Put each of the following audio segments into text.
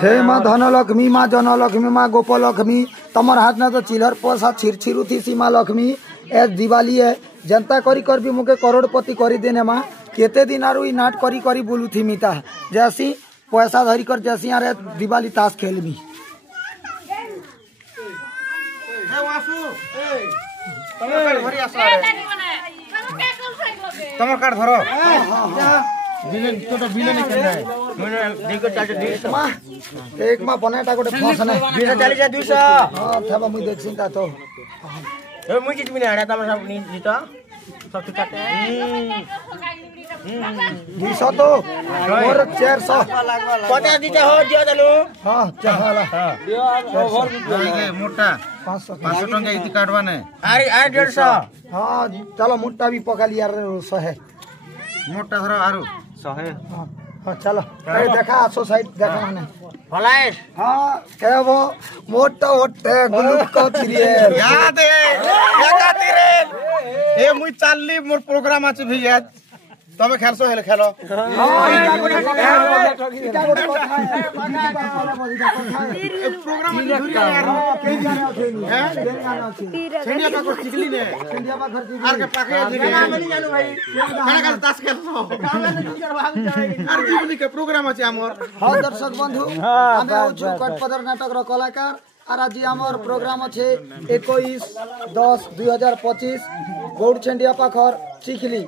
हे माँ धनलक्ष्मी माँ जनलक्ष्मी माँ गोपलक्ष्मी तमर हाथ में तो चिल्हर पैसा छिरछिर उठी सी माँ लक्ष्मी ए दिवाली है जनता करी कर भी मुके करोड़पति करी देने माँ केते दिन आरु नाट करी करी बोलू थी मीता जैसी पैसा धरी कर जैसी यार दिवाली ताश खेल भी तमर कार्ड धरो एक माँ बनाटा गोटे फसने 240 200 हां थबा मुई देखसिन ता तो ए मुई जित बिना आडा तमर सब नी जित सब काटे 200 तो और 400 50 दीता हो दियो दलु हां चला मोटा 500 टंका इति काटवा ने अरे 150 हां चलो मुट्टा भी पका लिया रे 100 है मोटा धरो आरु 100 है हां चलो अरे देखा 800 साइड देखा माने फलाइस हां के वो मोटा होटे गुलुको तिरे याद है एका तिरे ए मुई चालली मोर प्रोग्राम अछि भैया तबे खेलसो हेले खेलो हां इटा गोटे कथा है प्रोग्राम धुरी यार के गाना अछि छेंडिया पाको चिकली ने संध्या बा घर आर के पाके दिले ना नहीं जानू भाई खाना का ताश खेलसो आर जीवनी के प्रोग्राम अछि हमर हां दर्शक बंधु हमें आउछु कटपदर नाटक रो कलाकार और आज आमर प्रोग्राम अच्छे 21/10/2025 गौड़ छेंडिया पाखर चिखली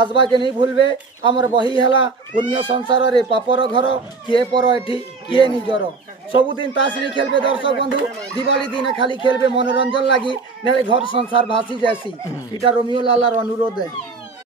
आसबा के नहीं भूलबे आमर बही हला पुण्य संसार रे पापर घर किए पर एठी किए निजर सबुदिन ताश नहीं खेलबे दर्शक बंधु दिवाली दिन खाली खेलबे मनोरंजन लगी नेले घर संसार भासी जैसी इटा रोमियो लालार अनुरोध है।